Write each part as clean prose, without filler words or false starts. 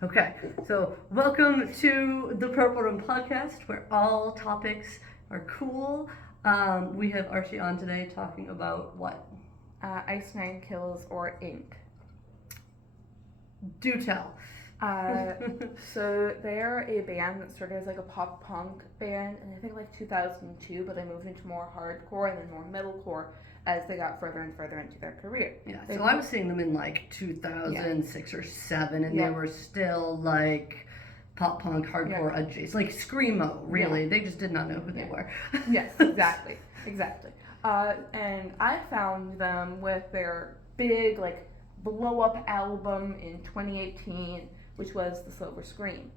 Okay, so welcome to the Purple Room podcast, where all topics are cool. We have Archie on today talking about what? Ice Nine Kills or Ink. Do tell. So they're a band that started as like a pop punk band in I think like 2002, but they moved into more hardcore and then more metalcore as they got further and further into their career. Yeah, so I was seeing them in like 2006 or 7, and they were still like pop punk, hardcore, adjacent, like screamo. Really, they just did not know who they were. Yes, exactly. And I found them with their big like blow up album in 2018, which was The Silver Scream.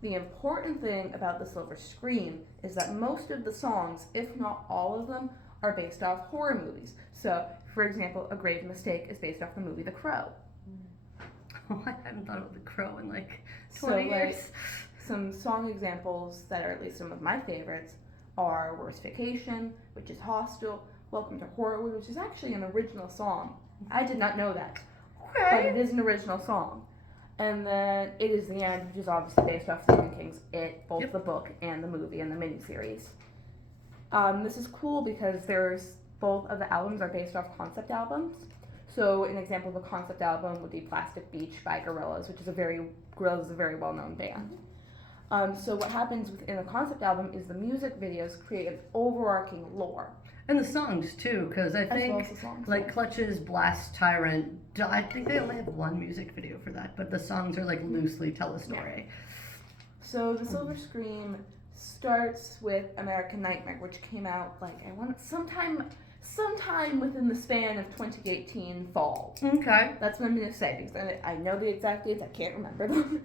The important thing about The Silver Scream is that most of the songs, if not all of them, are based off horror movies. So, for example, A Grave Mistake is based off the movie The Crow. Oh, I haven't thought of The Crow in like 20 years. Like, some song examples that are at least some of my favorites are Worst Vacation, which is Hostel, Welcome to Horrorwood, which is actually an original song. I did not know that. Okay. But it is an original song. And then It Is the End, which is obviously based off Stephen King's It, both the book and the movie and the miniseries. This is cool because both of the albums are based off concept albums. So an example of a concept album would be Plastic Beach by Gorillaz, which is a very well-known band. So what happens within a concept album is the music videos create an overarching lore. And the songs too, because I think like Clutch's Blast Tyrant, I think they only have one music video for that, but the songs are like loosely tell a story. Yeah. So The Silver Scream starts with American Nightmare, which came out like sometime within the span of 2018 fall. Okay. That's what I'm going to say because I know the exact dates, I can't remember them.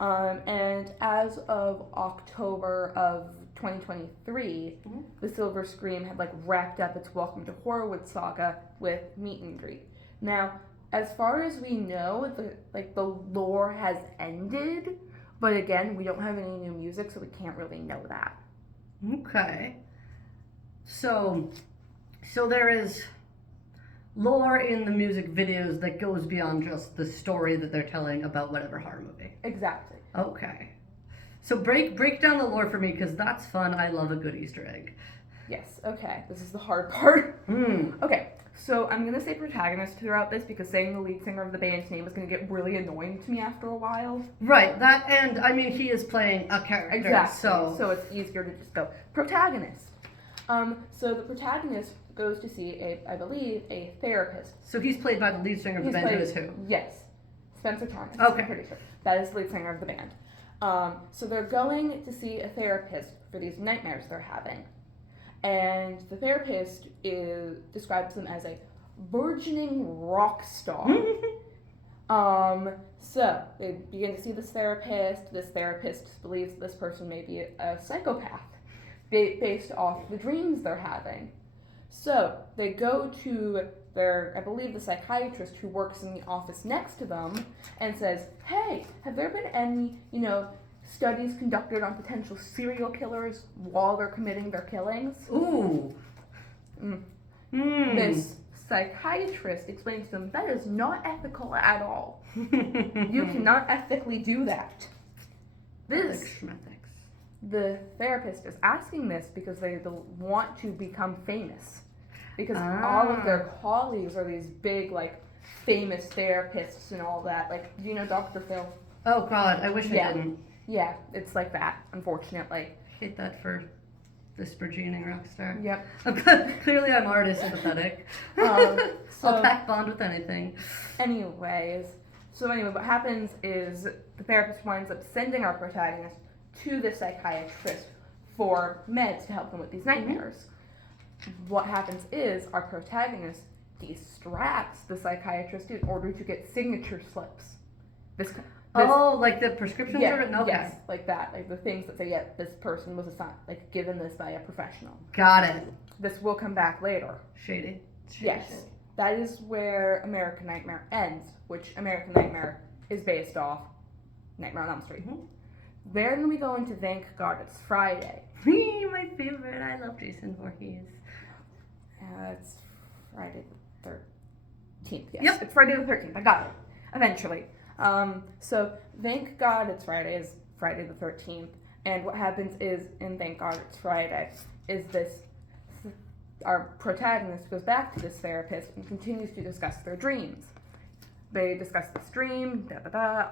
And as of October of 2023, The Silver Scream had like wrapped up its Welcome to Horrorwood saga with Meet and Greet. Now, as far as we know, the lore has ended, but again, we don't have any new music, so we can't really know that. Okay. So there is lore in the music videos that goes beyond just the story that they're telling about whatever horror movie. Exactly. Okay. So break down the lore for me, because that's fun. I love a good Easter egg. Yes, okay. This is the hard part. Mm. Okay, so I'm going to say protagonist throughout this because saying the lead singer of the band's name is going to get really annoying to me after a while. Right, that, and I mean, he is playing a character. Exactly, so it's easier to just go protagonist. So the protagonist goes to see I believe, a therapist. So he's played by the lead singer of the band, who is who? Yes, Spencer Thomas. Okay. I'm pretty sure. That is the lead singer of the band. So they're going to see a therapist for these nightmares they're having. And the therapist describes them as a burgeoning rock star. So they begin to see this therapist. This therapist believes this person may be a psychopath based off the dreams they're having. So they go to I believe the psychiatrist who works in the office next to them and says, hey, have there been any, studies conducted on potential serial killers while they're committing their killings? Ooh. This psychiatrist explains to them that is not ethical at all. You cannot ethically do that. The therapist is asking this because they want to become famous. Because all of their colleagues are these big, famous therapists and all that. Like, do you know Dr. Phil? Oh, God, I wish I didn't. Yeah, it's like that, unfortunately. Hate that for this burgeoning rock star. Yep. Clearly, I'm already sympathetic. I'll pack bond with anything. Anyway, what happens is the therapist winds up sending our protagonist to the psychiatrist for meds to help them with these nightmares. What happens is our protagonist distracts the psychiatrist in order to get signature slips. Like the prescriptions are written? Okay. Yes, like that. Like the things that say, this person was assigned, given this by a professional. Got it. This will come back later. Shady. Yes. That is where American Nightmare ends, which American Nightmare is based off Nightmare on Elm Street. Then we go into Thank God It's Friday. My favorite. I love Jason Voorhees. It's Friday the 13th. Yes. Yep. It's Friday the 13th. I got it. Eventually. So thank God it's Friday. Is Friday the 13th, and what happens is in Thank God It's Friday is this. Our protagonist goes back to this therapist and continues to discuss their dreams. They discuss this dream. Da da da.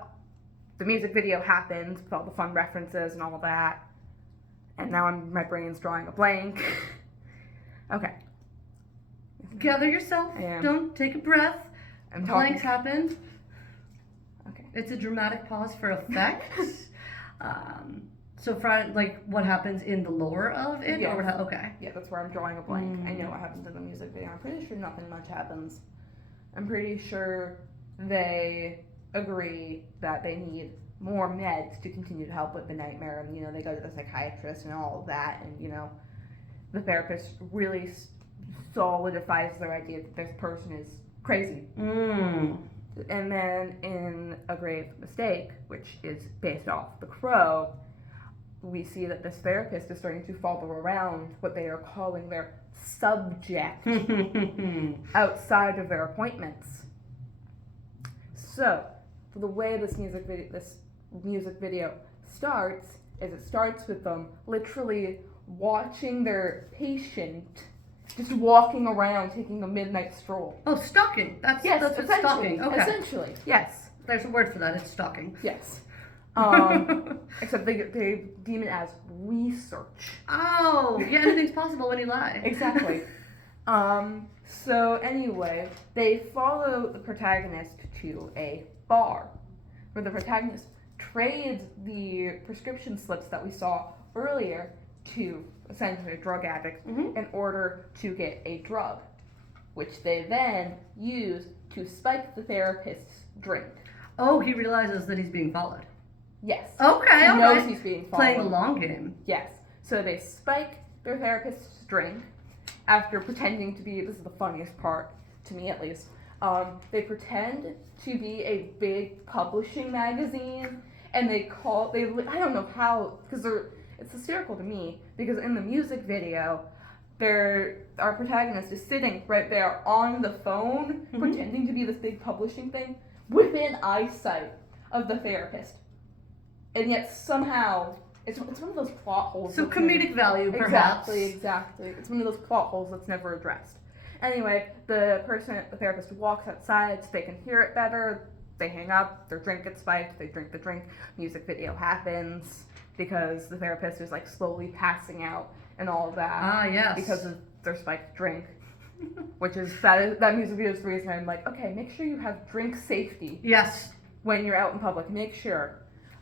The music video happens with all the fun references and all of that. And now my brain's drawing a blank. Okay. Gather yourself. Don't take a breath. Blanks happen. Okay. It's a dramatic pause for effect. So, like, what happens in the lore of it? Yes. Okay. Yeah, that's where I'm drawing a blank. I know what happens in the music video. I'm pretty sure nothing much happens. I'm pretty sure they agree that they need more meds to continue to help with the nightmare. And, they go to the psychiatrist and all of that. And, the therapist really solidifies their idea that this person is crazy. And then in A Grave Mistake, which is based off The Crow, we see that this therapist is starting to follow around what they are calling their subject outside of their appointments. So, the way this music video starts is it starts with them literally watching their patient just walking around taking a midnight stroll. Oh, stalking. That's what stalking. Okay. Essentially, yes. There's a word for that. It's stalking. Yes. Except they deem it as research. Oh, yeah, anything's possible when you lie. Exactly. So anyway, they follow the protagonist to a bar where the protagonist trades the prescription slips that we saw earlier to essentially a drug addict in order to get a drug, which they then use to spike the therapist's drink. Oh, he realizes that he's being followed. Yes. Okay, he knows he's being followed. Playing the long game. Yes. So they spike their therapist's drink after pretending to be, this is the funniest part, to me at least, they pretend to be a big publishing magazine, and I don't know how, because it's hysterical to me, because in the music video, our protagonist is sitting right there on the phone, pretending to be this big publishing thing, within eyesight of the therapist. And yet somehow, it's one of those plot holes. So comedic value, perhaps. Exactly. It's one of those plot holes that's never addressed. Anyway, the therapist walks outside so they can hear it better. They hang up, their drink gets spiked, they drink the drink, music video happens, because the therapist is like slowly passing out and all of that. Ah, yes. Because of their spiked drink. That music video is the reason I'm like, okay, make sure you have drink safety. Yes. When you're out in public, make sure.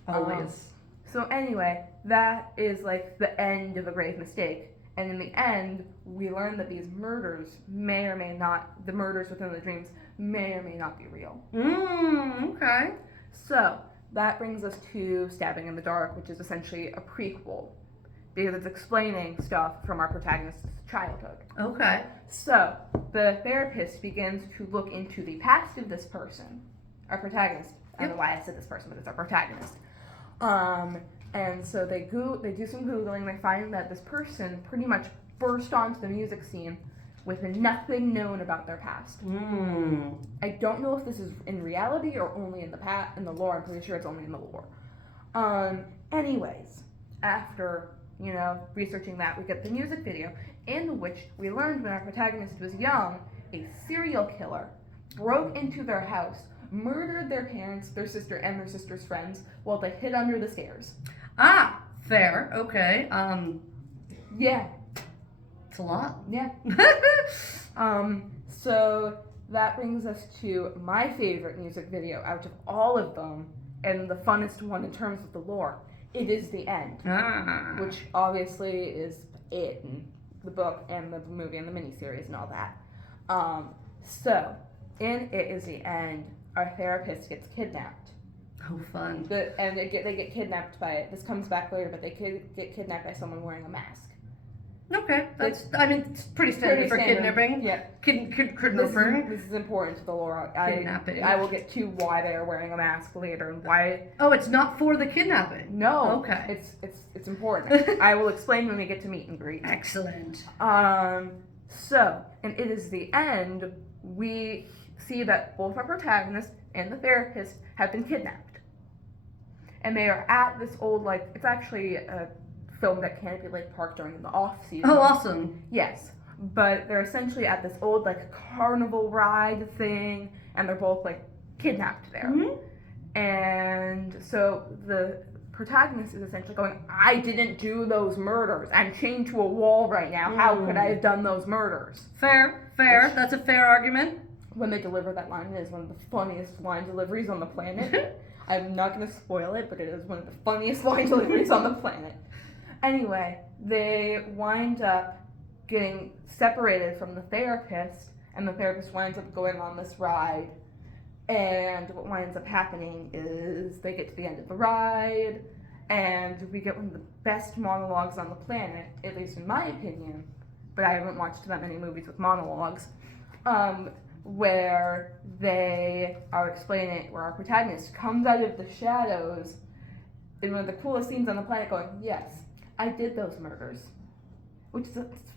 Always. So anyway, that is like the end of A Grave Mistake. And in the end, we learn that these murders may or may not, the murders within the dreams may or may not be real. Okay. So that brings us to Stabbing in the Dark, which is essentially a prequel, because it's explaining stuff from our protagonist's childhood. Okay. So the therapist begins to look into the past of this person, our protagonist. I don't know why I said this person, but it's our protagonist. And so they do some Googling, they find that this person pretty much burst onto the music scene with nothing known about their past. I don't know if this is in reality or only in the lore. I'm pretty sure it's only in the lore. Anyways, after, researching that, we get the music video, in which we learned when our protagonist was young, a serial killer broke into their house, murdered their parents, their sister, and their sister's friends while they hid under the stairs. Ah, fair. Okay. Yeah. It's a lot. Yeah. So that brings us to my favorite music video out of all of them, and the funnest one in terms of the lore. It Is the End. Which obviously is it, and the book, and the movie, and the miniseries, and all that. So, in It Is the End, our therapist gets kidnapped. Oh, fun. And they get kidnapped by, this comes back later, but they get kidnapped by someone wearing a mask. Okay, it's pretty standard for kidnapping. Yeah. Kidnapping. This is important to the lore. Kidnapping. I will get to why they are wearing a mask later and why. Oh, it's not for the kidnapping. No. Okay. It's important. I will explain when we get to meet and greet. Excellent. So, in It Is the End, we see that both our protagonist and the therapist have been kidnapped. And they are at this old, like, it's actually a film at Canopy Lake Park during the off-season. Oh, awesome. Yes. But they're essentially at this old, like, carnival ride thing, and they're both, like, kidnapped there. Mm-hmm. And so the protagonist is essentially going, I didn't do those murders. I'm chained to a wall right now. How could I have done those murders? Fair. That's a fair argument. When they deliver that line, it is one of the funniest line deliveries on the planet. I'm not going to spoil it, but it is one of the funniest line deliveries on the planet. Anyway, they wind up getting separated from the therapist, and the therapist winds up going on this ride. And what winds up happening is they get to the end of the ride, and we get one of the best monologues on the planet, at least in my opinion, but I haven't watched that many movies with monologues, where they are explaining, where our protagonist comes out of the shadows in one of the coolest scenes on the planet going, yes, I did those murders. Which is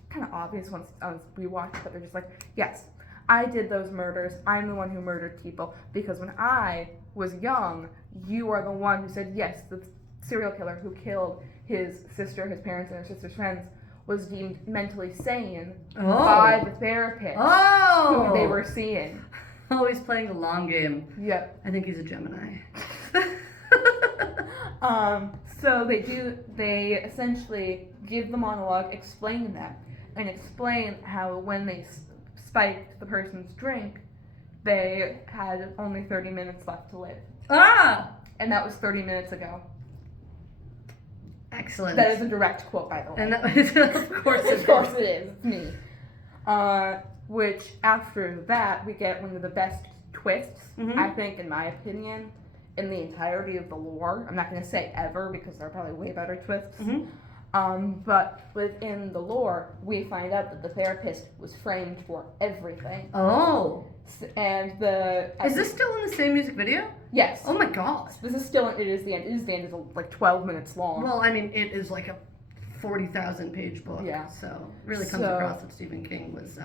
kind of obvious once we watch, but they're just like, yes, I did those murders. I'm the one who murdered people because when I was young, you are the one who said, yes, the serial killer who killed his sister, his parents, and his sister's friends was deemed mentally sane by the therapist who they were seeing. Oh, he's playing the long game. Yep. I think he's a Gemini. So they essentially give the monologue, explain that, and explain how when they spiked the person's drink, they had only 30 minutes left to live. And that was 30 minutes ago. Excellent. That is a direct quote, by the way. And that was, of course it is. Of course it is. It's me. Which, after that, we get one of the best twists, I think, in my opinion, in the entirety of the lore. I'm not going to say ever, because there are probably way better twists. But within the lore, we find out that the therapist was framed for everything. Oh. And Is this still in the same music video? Yes. Oh my god. This is still, it is the end. It is the end. It's like 12 minutes long. Well, I mean, it is like a 40,000 page book. Yeah. So, really comes across that Stephen King was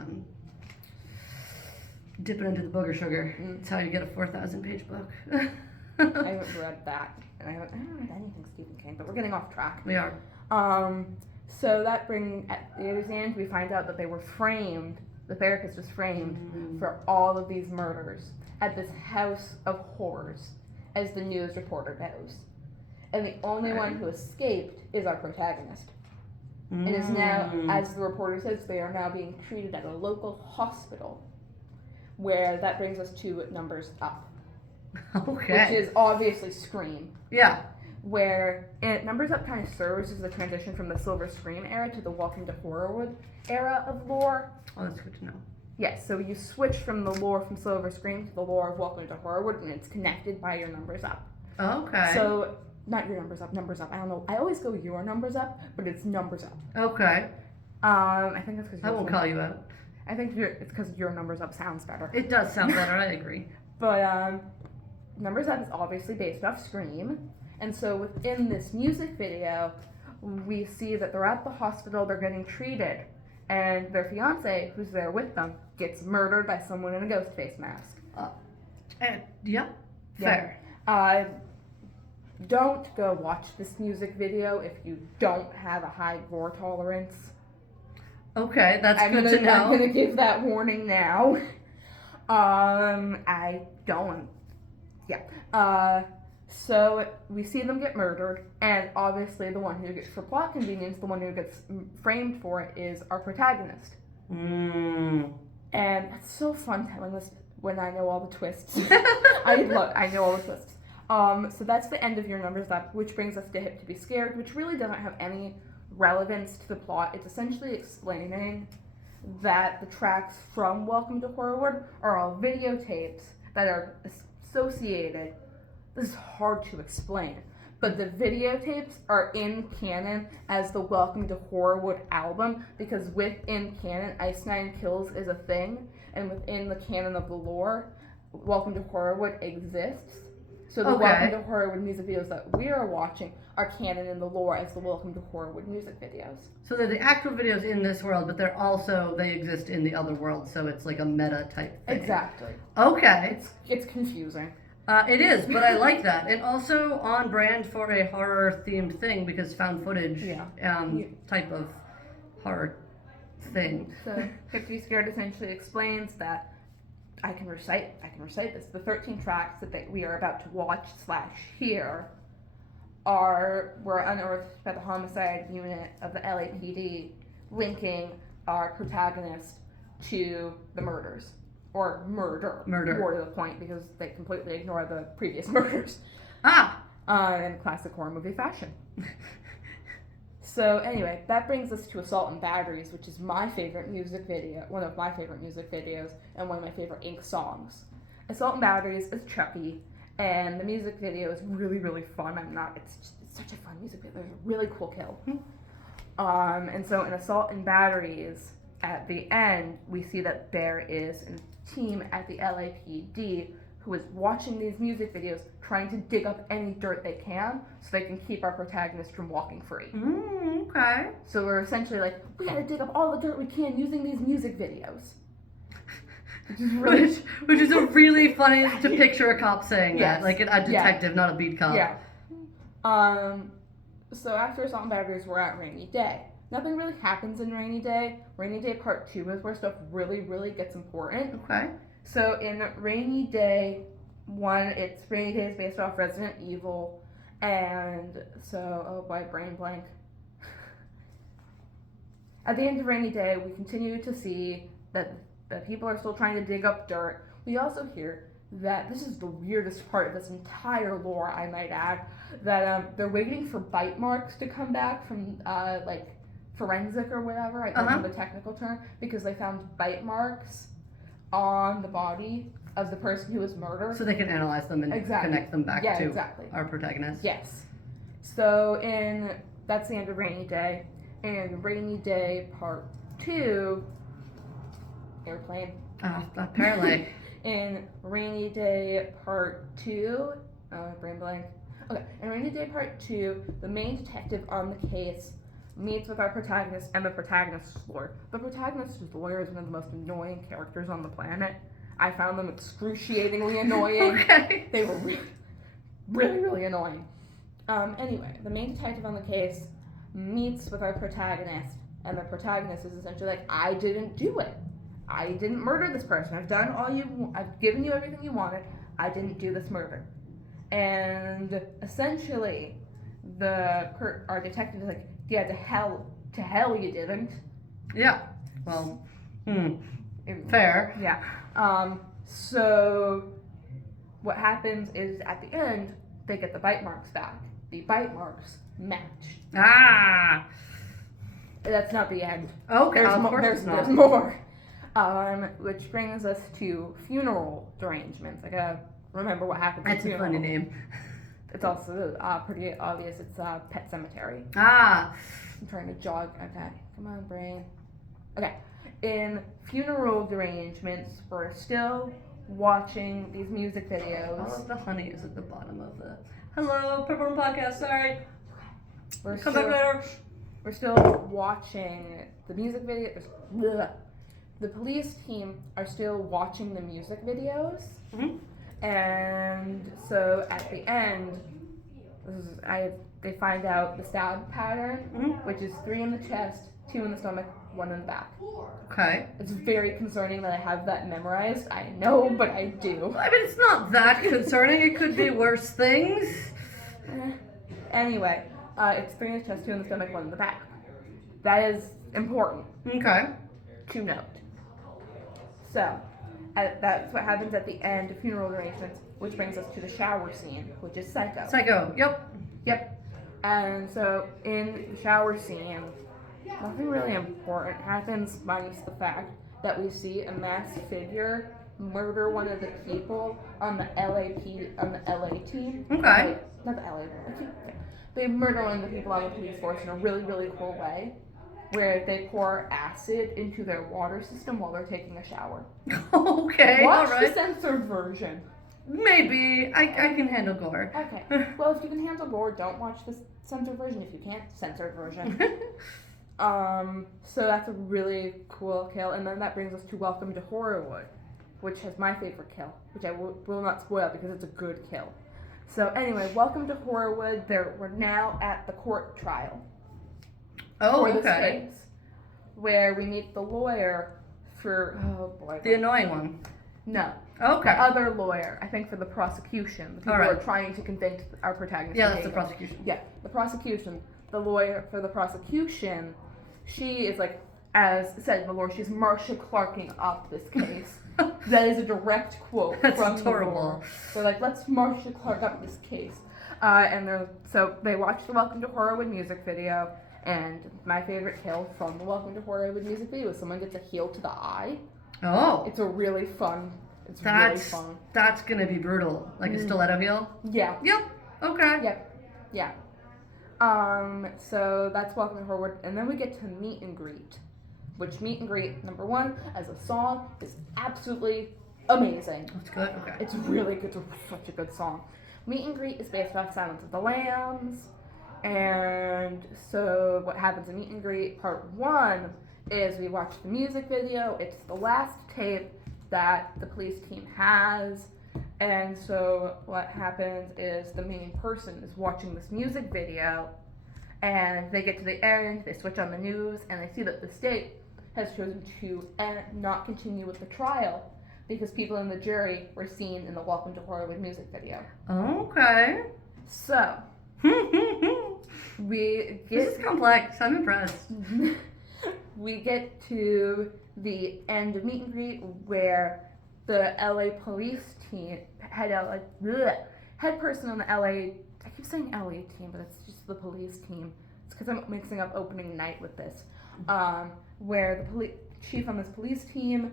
dipping into the booger sugar. That's how you get a 4,000 page book. I haven't read that. And I haven't read anything Stephen King, but we're getting off track. We are. So that at the end, we find out that they were framed, the therapist was framed for all of these murders at this house of horrors, as the news reporter knows. And the only one who escaped is our protagonist. And is now, as the reporter says, they are now being treated at a local hospital, where that brings us to Numbers Up. Okay. Which is obviously Scream. Yeah. Where Numbers Up kind of serves as the transition from the Silver Scream era to the Welcome to Horrorwood era of lore. Oh, that's good to know. Yes, so you switch from the lore from Silver Scream to the lore of Welcome to Horrorwood, and it's connected by your Numbers Up. Okay. So, not your Numbers Up. I don't know. I always go your Numbers Up, but it's Numbers Up. Okay. I think that's because I won't call you out. I think it's because your Numbers Up sounds better. It does sound better, I agree. But, Numbers Up is obviously based off Scream. And so within this music video, we see that they're at the hospital, they're getting treated, and their fiance, who's there with them, gets murdered by someone in a ghost face mask. Yep. Fair. Don't go watch this music video if you don't have a high gore tolerance. Okay, that's good to know. I'm gonna give that warning now. I don't. Yeah. So we see them get murdered, and obviously the one who gets, for plot convenience, the one who gets framed for it is our protagonist. And it's so fun telling this when I know all the twists. I know all the twists. So that's the end of your Numbers Up, which brings us to Hip to Be Scared, which really doesn't have any relevance to the plot. It's essentially explaining that the tracks from Welcome to Horrorwood are all videotapes that are associated. This is hard to explain, but the videotapes are in canon as the Welcome to Horrorwood album, because within canon, Ice Nine Kills is a thing, and within the canon of the lore, Welcome to Horrorwood exists. So the Welcome to Horrorwood music videos that we are watching are canon in the lore as the Welcome to Horrorwood music videos. So they're the actual videos in this world, but they exist in the other world, so it's like a meta type thing. Exactly. Okay. It's confusing. It is, but I like that. And also on brand for a horror themed thing because found footage type of horror thing. So 50 Scared essentially explains that I can recite this. The 13 tracks that we are about to watch / hear were unearthed by the homicide unit of the LAPD, linking our protagonist to the murders. Or murder. More to the point, because they completely ignore the previous murders. In classic horror movie fashion. So anyway, that brings us to Assault and Batteries, which is my favorite music video, one of my favorite music videos, and one of my favorite Ink songs. Assault and Batteries is Chucky, and the music video is really, really fun. It's such a fun music video. There's a really cool kill. And so in Assault and Batteries, at the end, we see that there is a team at the LAPD who is watching these music videos, trying to dig up any dirt they can so they can keep our protagonist from walking free. Okay. So we're essentially like, we gotta dig up all the dirt we can using these music videos. Which is a really funny to picture a cop saying that, like a detective, not a beat cop. Yeah. So after Assault and Batteries, we're at Rainy Day. Nothing really happens in Rainy Day. Rainy Day Part 2 is where stuff really, really gets important. Okay. So in Rainy Day 1, Rainy Day is based off Resident Evil, and so, oh boy, brain blank. At the end of Rainy Day, we continue to see that people are still trying to dig up dirt. We also hear that, this is the weirdest part of this entire lore, I might add, that they're waiting for bite marks to come back from, forensic or whatever, I don't know the technical term, because they found bite marks on the body of the person who was murdered. So they can analyze them and connect them back to our protagonist. Yes. So that's the end of Rainy Day. In Rainy Day Part 2, airplane. Apparently. In Rainy Day Part 2, brain blank. Okay, in Rainy Day Part 2, the main detective on the case meets with our protagonist and the protagonist's lawyer. The protagonist's lawyer is one of the most annoying characters on the planet. I found them excruciatingly annoying. Okay. They were really, really, really annoying. Anyway, the main detective on the case meets with our protagonist, and the protagonist is essentially like, I didn't do it. I didn't murder this person. I've given you everything you wanted. I didn't do this murder. And essentially, our detective is like, yeah, to hell you didn't. Yeah. Well, fair. Yeah. So what happens is at the end, they get the bite marks back. The bite marks match. That's not the end. Okay, there's more. Which brings us to funeral derangements. I gotta remember what happens. That's a funny name. It's also pretty obvious. It's Pet Cemetery. I'm trying to jog. Okay, come on, brain. Okay, in funeral derangements, we're still watching these music videos. All of the honey is at the bottom of the. Hello, Peppermint Podcast. Sorry. Come back later. We're still watching the music videos. The police team are still watching the music videos. And so at the end, they find out the stab pattern, which is 3 in the chest, 2 in the stomach, 1 in the back. Okay. It's very concerning that I have that memorized. I know, but I do. I mean, it's not that concerning. It could be worse things. Anyway, it's 3 in the chest, 2 in the stomach, 1 in the back. That is important. Okay. To note. So, that's what happens at the end of funeral arrangements, which brings us to the shower scene, which is Psycho. Psycho, Yep. And so, in the shower scene, nothing really important happens, minus the fact that we see a masked figure murder one of the people on the LA team. Okay. Not the LA, they murder one of the people on the police force in a really, really cool way, where they pour acid into their water system while they're taking a shower. Okay, Watch all right. the censored version. Maybe. I can handle gore. Okay. Well, if you can handle gore, don't watch the censored version. If you can't, censored version. So that's a really cool kill. And then that brings us to Welcome to Horrorwood, which has my favorite kill, which I will not spoil because it's a good kill. So anyway, welcome to Horrorwood. We're now at the court trial for this case, where we meet the lawyer for, oh boy. The annoying one. No. Okay. The other lawyer, I think for the prosecution. The people who are trying to convict our protagonist. Yeah, that's the prosecution. Yeah, the prosecution. The lawyer for the prosecution, she is like, as said in the lore, she's Marcia Clarking up this case. That is a direct quote from the lore. They're like, let's Marcia Clark up this case. So they watched the Welcome to Horrorwood music video, and my favorite kill from the Welcome to Horrorwood music video is someone gets a heel to the eye. Oh. It's really fun. Really fun. That's gonna be brutal. Like a stiletto heel? Yeah. Yep. Okay. Yep. Yeah. So that's Welcome to Horrorwood, and then we get to Meet and Greet, which Meet and Greet, number one, as a song, is absolutely amazing. That's good. Okay. It's really good. It's such a good song. Meet and Greet is based off Silence of the Lambs, and so what happens in Meet and Greet part 1 is we watch the music video. It's the last tape that the police team has, and so what happens is the main person is watching this music video, and they get to the end, they switch on the news, and they see that the state has chosen to not continue with the trial because people in the jury were seen in the Welcome to Horrorwood music video. Okay. So, we get... This is complex. I'm impressed. We get to the end of Meet and Greet where the LA police team, head person on the LA, I keep saying LA team, but it's just the police team. It's because I'm mixing up opening night with this. Where the chief on this police team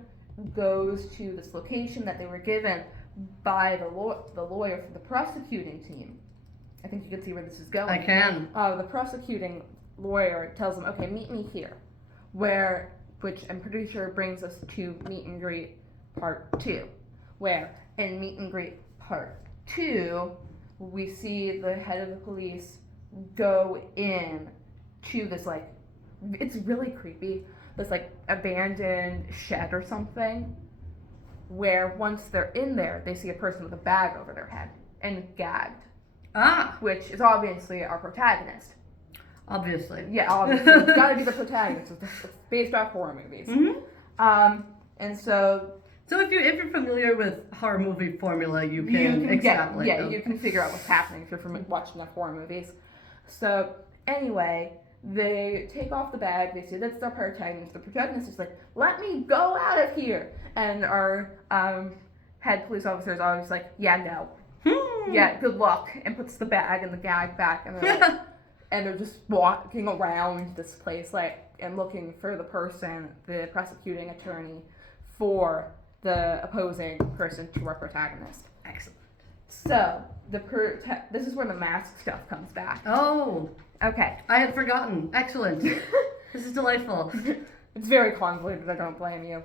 goes to this location that they were given by the lawyer for the prosecuting team. I think you can see where this is going. I can. The prosecuting lawyer tells them, okay, meet me here. Which I'm pretty sure brings us to Meet and Greet part 2. Where in Meet and Greet part 2, we see the head of the police go in to this, like, it's really creepy, this, like, abandoned shed or something, where once they're in there, they see a person with a bag over their head and gagged. Which is obviously our protagonist. Obviously. Yeah, obviously. It's gotta be the protagonist. It's based off horror movies. Mm-hmm. And so... So if you're familiar with horror movie formula, you can extrapolate. Yeah, you can figure out what's happening if you're watching enough horror movies. So, anyway, they take off the bag, they say that's the protagonist. The protagonist is like, let me go out of here! And our head police officer is always like, yeah, no. Yeah, good luck, and puts the bag and the gag back, and they're like, and they're just walking around this place, like, and looking for the person, the prosecuting attorney, for the opposing person to our protagonist. Excellent. So, this is where the mask stuff comes back. Oh. Okay. I had forgotten. Excellent. This is delightful. It's very convoluted, I don't blame you.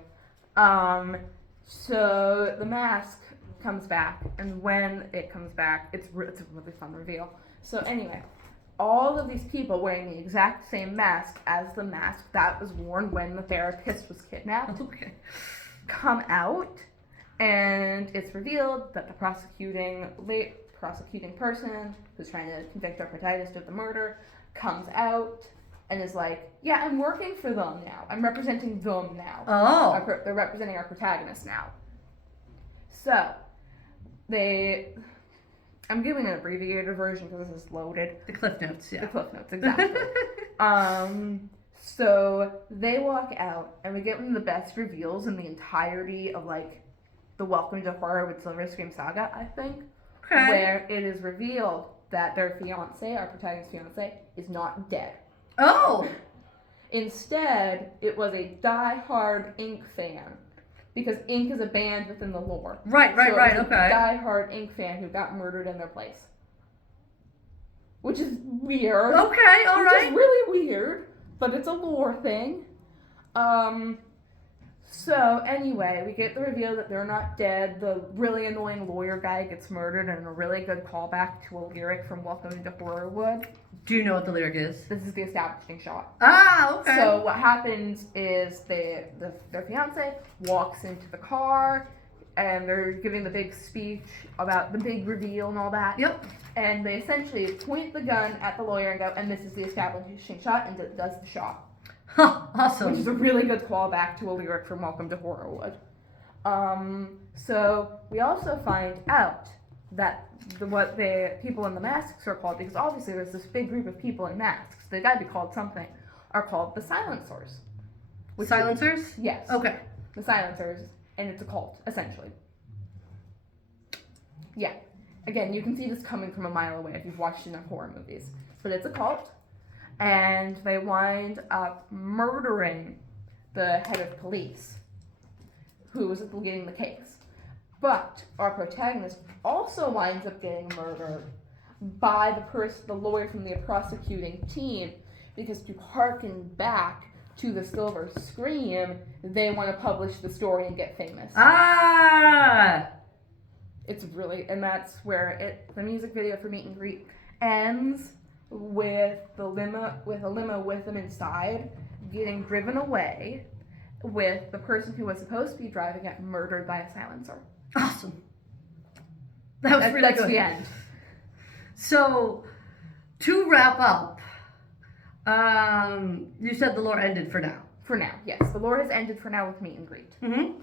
So, the mask comes back, and when it comes back, it's a really fun reveal. So, anyway, all of these people wearing the exact same mask as the mask that was worn when the therapist was kidnapped come out, and it's revealed that the prosecuting person who's trying to convict our protagonist of the murder comes out and is like, yeah, I'm working for them now. I'm representing them now. Oh. They're representing our protagonist now. So, I'm giving an abbreviated version because this is loaded. The Cliff Notes, yeah. The Cliff Notes, exactly. So they walk out, and we get one of the best reveals in the entirety of, like, the Welcome to Horrorwood Silver Scream saga, I think. Okay. Where it is revealed that their fiance, our protagonist's fiance, is not dead. Oh! Instead, it was a die-hard Ink fan. Because Ink is a band within the lore. Right, okay. okay. Die-hard Ink fan who got murdered in their place. Which is weird. Okay, alright. Which is really weird, but it's a lore thing. So, anyway, we get the reveal that they're not dead. The really annoying lawyer guy gets murdered, and a really good callback to a lyric from Welcome to Horrorwood. Do you know what the lyric is? This is the establishing shot. Ah, okay. So what happens is their fiance walks into the car, and they're giving the big speech about the big reveal and all that. Yep. And they essentially point the gun at the lawyer and go, and this is the establishing shot, and it does the shot. Huh, Which is awesome. a really good callback to a lyric from Welcome to Horrorwood. So we also find out that what the people in the masks are called, because obviously there's this big group of people in masks, they gotta be called something, are called the Silencers. Silencers? Yes. Okay. The Silencers, and it's a cult, essentially. Yeah. Again, you can see this coming from a mile away if you've watched enough horror movies. But it's a cult, and they wind up murdering the head of police, who was leading the case. But our protagonist also winds up getting murdered by the lawyer from the prosecuting team, because to harken back to the Silver Scream, they want to publish the story and get famous. Ah! It's really, and that's where the music video for Meet and Greet ends with a limo with them inside getting driven away, with the person who was supposed to be driving it murdered by a silencer. Awesome. That was really That's good. the end. So, to wrap up, you said the lore ended for now. For now, yes. The lore has ended for now with Meet and Greet. Mm-hmm.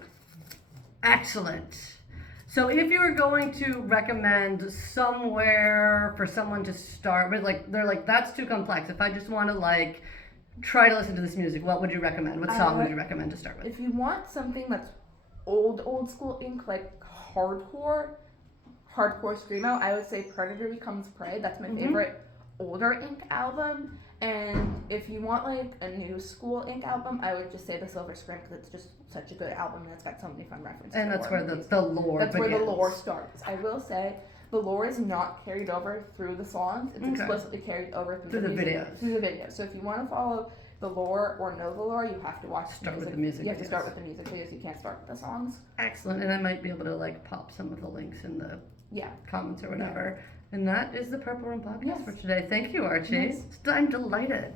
Excellent. So if you were going to recommend somewhere for someone to start with, they're like, that's too complex. If I just want to try to listen to this music, what would you recommend? What song would you recommend to start with? If you want something that's old school ink, like hardcore screamo, I would say Predator Becomes Prey. That's my favorite older ink album. And if you want a new school ink album, I would just say The Silver Scream, because it's just such a good album and it's got so many fun references. And that's where the lore That's begins. where the lore starts. I will say the lore is not carried over through the songs. It's explicitly carried over through the videos. Through the videos. So if you want to follow the lore or know the lore, you have to Start with the music You have to videos. start with the music videos. You can't start with the songs. Excellent. And I might be able to pop some of the links in the comments or whatever. And that is the Purple Room podcast for today. Thank you, Archie. Yes. I'm delighted.